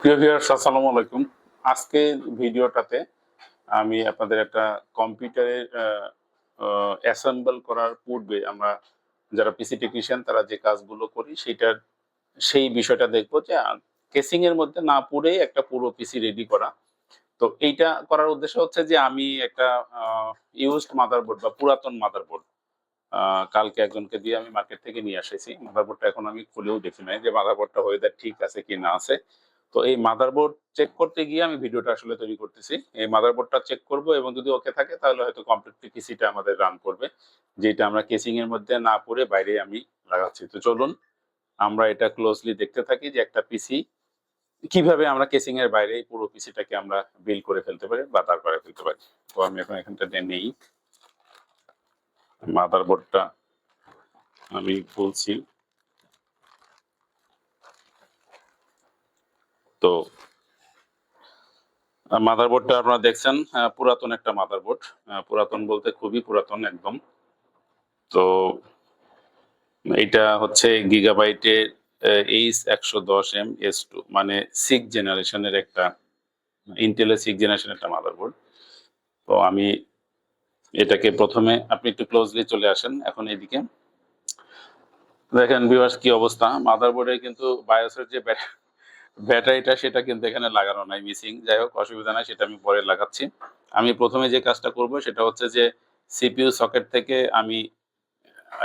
প্রিয় ভিউয়ার্স, আসসালামু আলাইকুম। আজকের ভিডিওটাতে আমি আপনাদের একটা কম্পিউটারের অ্যাসেম্বল করার পূর্বে আমরা যারা পিসি টেকনিশিয়ান তারা যে কাজগুলো করি সেই বিষয়টা দেখব যে কেসিং এর মধ্যে না পুড়েই একটা পুরো পিসি রেডি করা। তো এইটা করার উদ্দেশ্য হচ্ছে যে আমি একটা আ ইউজড মাদারবোর্ড বা পুরাতন মাদারবোর্ড কালকে একজনকে দিয়ে আমি মার্কেট থেকে নিয়ে এসেছি। মাদারবোর্ডটা এখন আমি খুলেও দেখি নাই যে মাদারবোর্ডটা ওয়েদার ঠিক আছে কি না আছে। তো এই মাদারবোর্ড চেক করতে গিয়ে আমি ভিডিওটা আসলে তৈরি করতেছি। এই মাদারবোর্ডটা চেক করব এবং যদি ওকে থাকে তাহলে হয়তো কমপ্লিটলি পিসিটা আমাদের রান করবে। যেটা আমরা কেসিং এর মধ্যে না পুড়ে বাইরে আমি লাগাচ্ছি। তো চলুন আমরা এটা ক্লোজলি দেখতে থাকি যে একটা পিসি কিভাবে আমরা কেসিং এর বাইরে পুরো পিসিটাকে আমরা বিল্ড করে ফেলতে পারি বা দাঁড় করায় ফেলতে পারি। তো আমি এখন এখানটাতে নেই। মাদারবোর্ডটা আমি খুলছি। তো মাদারবোর্ডটা আপনারা দেখছেন, পুরাতন একটা মাদারবোর্ড। পুরাতন বলতে খুবই পুরাতন একদম। তো এইটা হচ্ছে গিগাবাইটের H110M S2 মানে 6 জেনারেশনের একটা ইন্টেলের 6 জেনারেশনের একটা মাদারবোর্ড। তো আমি এটাকে প্রথমে আপনি একটু ক্লোজলি চলে আসেন এখন এদিকে। দেখেন ভিউয়ার্স কি অবস্থা। মাদারবোর্ডের কিন্তু বায়োসের যে ব্যাটারিটা সেটা কিন্তু এখানে লাগানো নাই, মিসিং। যাই হোক, অসুবিধা নাই, সেটা আমি পরে লাগাচ্ছি। আমি প্রথমে যে কাজটা করব সেটা হচ্ছে যে সিপিইউ সকেট থেকে আমি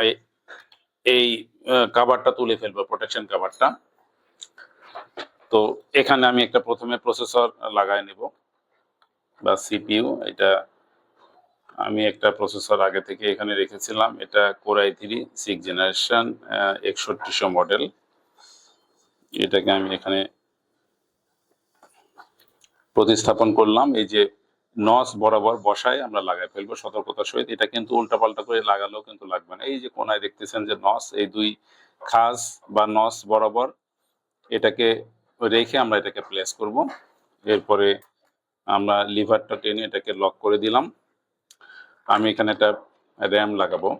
এই এই কভারটা তুলে ফেলবো, প্রোটেকশন কভারটা। তো এখানে আমি একটা প্রথমে প্রসেসর লাগায় নেব বা সিপিইউ। এটা আমি একটা প্রসেসর আগে থেকে এখানে রেখেছিলাম। এটা কোর i3 6 জেনারেশন 6100 মডেল। এটাকে আমি এখানে প্রতিস্থাপন করলাম। এই যে নস বরাবর বসায় আমরা লাগাই ফেলবো সতর্কতার সহিত। এটা কিন্তু উল্টাপাল্টা করে লাগালেও কিন্তু লাগবে না। এই যে কোনায় দেখতেছেন যে নস, এই দুই খাঁজ বা নস বরাবর এটাকে রেখে আমরা এটাকে প্লেস করব। এরপরে আমরা লিভারটা টেনে এটাকে লক করে দিলাম। আমি এখানে একটা র্যাম লাগাবো।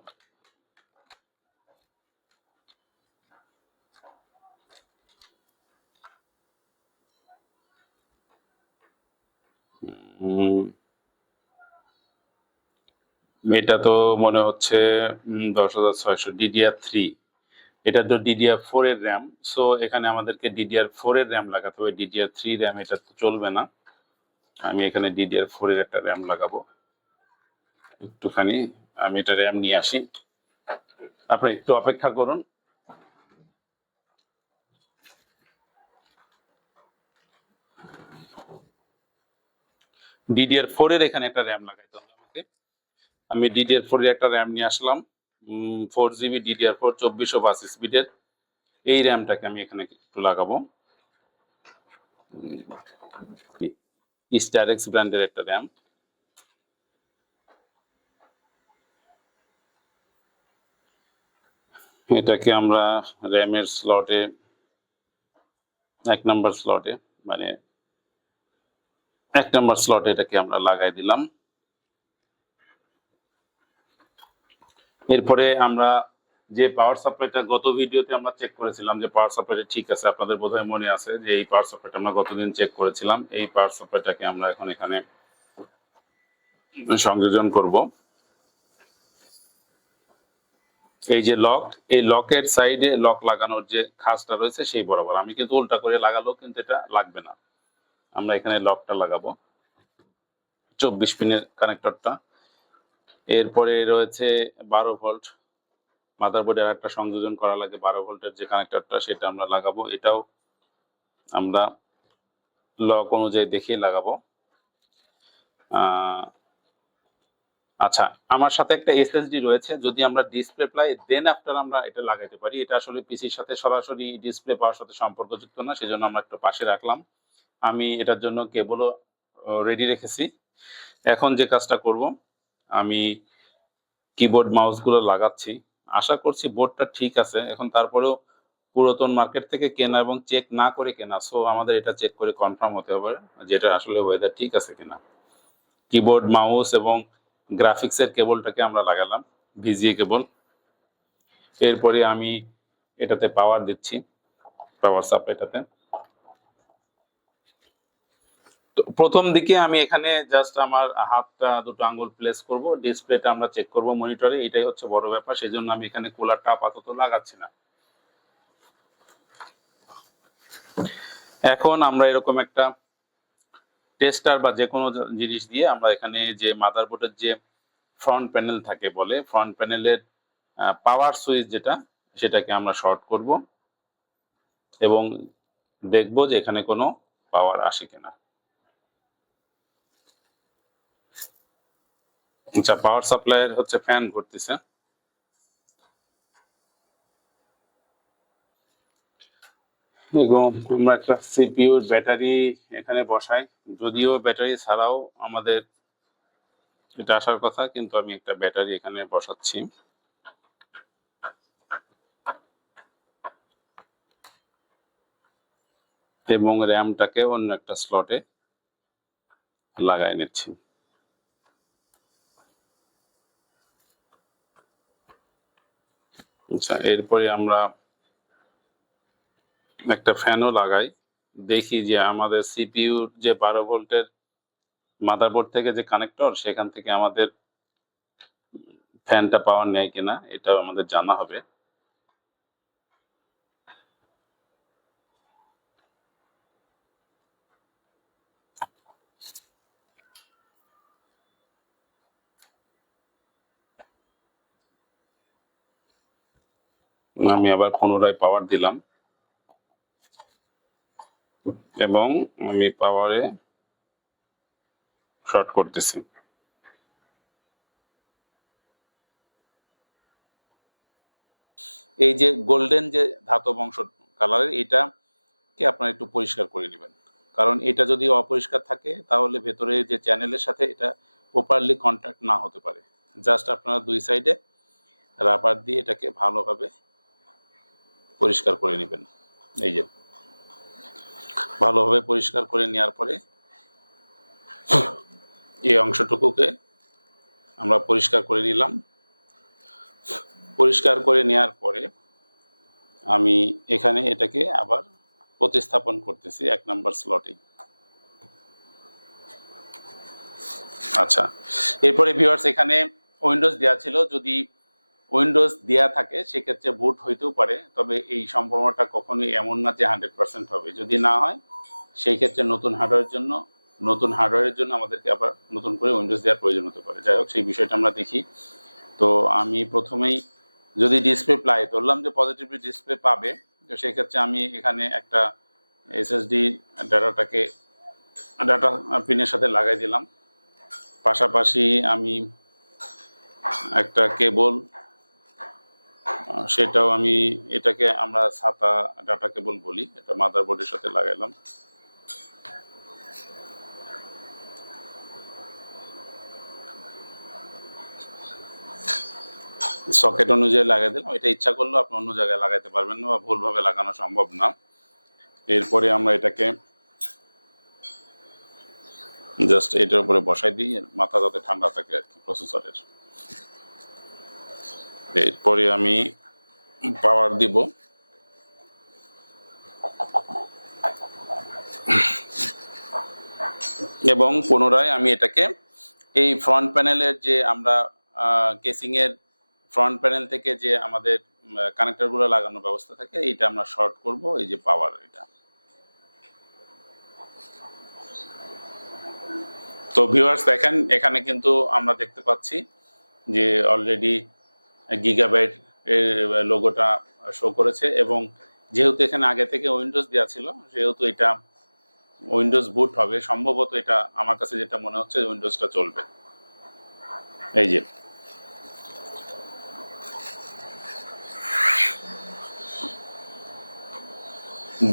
এটা তো মনে হচ্ছে 10,600 DDR3। এটা তো DDR4 এর র্যাম। সো এখানে আমাদেরকে DDR4 এর র্যাম লাগাতে হবে, DDR3 র্যাম এটা তো চলবে না। আমি এখানে DDR4 এর একটা র্যাম লাগাবো। একটুখানি আমি এটা র্যাম নিয়ে আসি, আপনি একটু অপেক্ষা করুন। DDR4 এর এখানে একটা র্যাম লাগাইতে হবে আমাকে। আমি DDR4 এর একটা র্যাম নিয়ে আসলাম। 4GB DDR4 2400 স্পিডের এই র্যামটাকে আমি এখানে একটু লাগাবো। স্টারেক্স ব্র্যান্ডের একটা র্যাম। এটাকে আমরা র্যামের স্লটে 1 নম্বর স্লটে মানে 1 নম্বর স্লটে এটাকে আমরা লাগাই দিলাম। এরপরে আমরা যে পাওয়ার সাপ্লাইটা গত ভিডিওতে আমরা চেক করেছিলাম যে পাওয়ার সাপ্লাইটা ঠিক আছে, আপনাদের বোধহয় মনে আছে যে এই পাওয়ার সাপ্লাইটা আমরা গতদিন চেক করেছিলাম। এই পাওয়ার সাপ্লাইটাকে আমরা এখন এখানে সংযোজন করব। এই যে লক, এই লকের সাইডে লক লাগানোর যে খাঁজটা রয়েছে সেই বরাবর। আমি কিন্তু উল্টা করে লাগালেও কিন্তু এটা লাগবে না। আমরা এখানে লকটা লাগাবো, 24 পিনের কানেক্টরটা। এরপরে রয়েছে 12 ভোল্ট। মাদারবোর্ডে আর একটা সংযোজন করা লাগে 12 ভোল্টের যে কানেক্টরটা, সেটা আমরা লাগাবো। এটাও আমরা লক অনুযায়ী দেখে লাগাবো। আচ্ছা, আমার সাথে একটা এসএসডি রয়েছে। যদি আমরা ডিসপ্লে প্লাই দেন আফটার আমরা এটা লাগাইতে পারি। এটা আসলে পিসির সাথে সরাসরি ডিসপ্লে পাওয়ার সাথে সম্পর্কযুক্ত না, সেজন্য আমরা একটু পাশে রাখলাম। আমি এটার জন্য কেবলও রেডি রেখেছি। এখন যে কাজটা করব, আমি কিবোর্ড মাউসগুলো লাগাচ্ছি। আশা করছি বোর্ডটা ঠিক আছে। এখন তারপরেও পুরাতন মার্কেট থেকে কেনা এবং চেক না করে কেনা। সো আমাদের এটা চেক করে কনফার্ম হতে হবে যে এটা আসলে ওয়েদার ঠিক আছে কিনা। কিবোর্ড, মাউস এবং গ্রাফিক্সের কেবলটাকে আমরা লাগালাম, ভিজিএ কেবল। এরপরে আমি এটাতে পাওয়ার দিচ্ছি, পাওয়ার সাপ্লাইটাতে। প্রথম দিকে আমি এখানে জাস্ট আমার হাতটা দুটো আঙ্গুল প্লেস করব, ডিসপ্লেটা আমরা চেক করব মনিটরে, এটাই হচ্ছে বড় ব্যাপার। সেজন্য আমি এখানে কুলারটা আপাতত লাগাচ্ছি না। এখন আমরা এরকম একটা টেস্টার বা যে কোনো জিনিস দিয়ে আমরা এখানে যে মাদারবোর্ডের যে ফ্রন্ট প্যানেল থাকে বলে, ফ্রন্ট প্যানেলের পাওয়ার সুইচ যেটা, সেটাকে আমরা শর্ট করব এবং দেখব যে এখানে কোনো পাওয়ার আসে কিনা। আচ্ছা, পাওয়ার সাপ্লাইয়ের হচ্ছে ফ্যান ঘুরতেছে। এবং আমরা একটা সিপিইউর ব্যাটারি এখানে বসাই, যদিও ব্যাটারি ছাড়াও আমাদের এটা আসার কথা, কিন্তু আমি একটা ব্যাটারি এখানে বসাচ্ছি। এবং র্যামটাকে অন্য একটা স্লটে লাগাই নিচ্ছি। আচ্ছা, এরপরে আমরা একটা ফ্যানও লাগাই, দেখি যে আমাদের সিপিইউর যে 12 ভোল্টের মাদারবোর্ড থেকে যে কানেক্টর, সেখান থেকে আমাদের ফ্যানটা পাওয়ার নেয় কিনা, এটাও আমাদের জানা হবে। আমি আবার পুনরায় পাওয়ার দিলাম এবং আমি পাওয়ারে শর্ট করতেছি। এই যে গোল্ডেন যে ধাতব অংশ কালারের, এটাকে আপনারা একটু পরিষ্কার করে নেবেন, কারণ এটা যদি অপরিষ্কার থাকে তাহলে ভেতরে যে চ্যানেলের সাথে এটা প্রপারলি কন্ট্যাক্ট না হতে পারে। জাস্ট আপনারা দুই সাইডে রাবার দিয়ে এটাকে ভালোভাবে পরিষ্কার করে নেবেন। এই যে ভালোভাবে পরিষ্কার করে নেওয়ার পরে এই অংশটুকুকে আমরা পরিষ্কার করে নিলাম। পরিষ্কার করে নেওয়ার পরে আমি এখানে এটাকে আবার প্রতিস্থাপন করতেছি 1 নম্বর স্লটে। আচ্ছা, এরপরে ভিউয়ার্স এখানে উইন্ডোজ দেওয়া ছিল, যদি উইন্ডোজ দেওয়া থাকে সেক্ষেত্রে বুট হইতেও পারে, তবে এই সম্ভাবনাটা কখনোই এমন না যে 100% হবে। যদি না হয় সেই ক্ষেত্রে নতুন হার্ডওয়্যারের জন্য আমাদেরকে আবার নতুন করে উইন্ডোজ দেওয়ার প্রয়োজন হতে পারে। যাই হোক, সেই বিষয়টা আমরা দেখি। তো আমি প্রথমেই যদি ডিসপ্লে ধরলাম যে পজিটিভলি ডিসপ্লে পাবে, তো সেই ক্ষেত্রে আমি এখানে একটা এসএসডি ডাটা পিনের সাথে লাগাই দিলাম। পাশাপাশি আমি একটা কেবল, সেটাও আমি এটাকে আমরা সাতা ডাটা কেবল বলি, এটা মাদারবোর্ডের সাথে লাগাইলাম। সকেট অনুযায়ী লাগাই দিলাম। এটা ইচ্ছা করলেও আপনি অন্য জায়গায় লাগাইতে পারবেন না বা ভুলভাবে লাগানো সম্ভব না। এরপরে আমরা এটাকে জাস্ট এটার উপরে বসাই দিই, মাথা যাতে ঠান্ডা থাকে আর কি প্রসেসরের। এরপরে আমি পাওয়ার দিব। এবং পুনরায় আমি এটাকে এই ফ্রন্ট প্যানেলের যে আমরা কেসিং এর ফ্রন্ট প্যানেল থেকে যে আমাদের কানেক্টরগুলো লাগানোর ব্যবস্থা থাকে, এইটা আমরা শর্ট করব, এই যে পাওয়ার এটা। তো ভিউয়ার্স দেখেন, এখানে কিন্তু আমরা দেখতে পাচ্ছি যে অলরেডি গিগাবাইট এর লোগোটা শো করেছে, এবং যেহেতু এখানে আগে থেকে উইন্ডোজ দেওয়া ছিল, সেহেতু এটা উইন্ডোজ বুট হবে সম্ভবত। এটা আমার কাছে যেটা মনে হচ্ছে উইন্ডোজটা চলবে। এই যে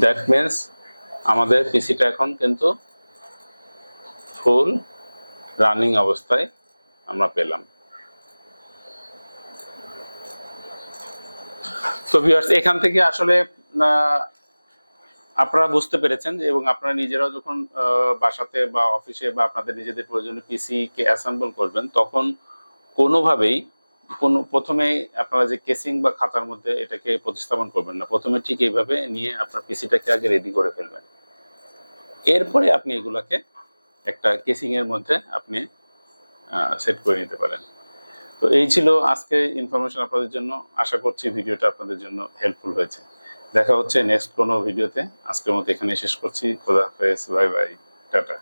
দ্যাট মিনস আমাদের পিসিটা এখন কিন্তু ফুল রানিং অবস্থায় আমরা পেলাম। তো ভিউয়ার্স এখান থেকে আসলে আপনারা বুঝতে পেরেছেন, এবং আপনারা নিজেরাও যখন বাসাতে বা অফিসে বা আপনাদের নিজেদের প্রয়োজনীয় পিসি কে অ্যাসেম্বল করবেন, তখন কোনোভাবেই প্রথমে আপনারা যে কেসিং বা খাতার মধ্যে এটাকে প্রতিস্থাপন করবেন না। প্রথমে ঠিক এইভাবে নিয়ে আপনার পিসিটাকে আগে রেডি করে ফেলবেন, এরপরে আপনি এগুলাকে একটা কেসিং এর মধ্যে আপনি সেট করে নিতে পারেন। তো এই ছিল আজকে ইনফরমেশন আপনাদের জন্য। আশা করছি ভিডিওটা আপনাদের জন্য হেল্পফুল হয়েছে। দেখা হচ্ছে নেক্সট কোনো ভিডিওতে। আজকের মতো এখানে শেষ করছি। খোদা হাফেজ, বাই বাই, টাটা।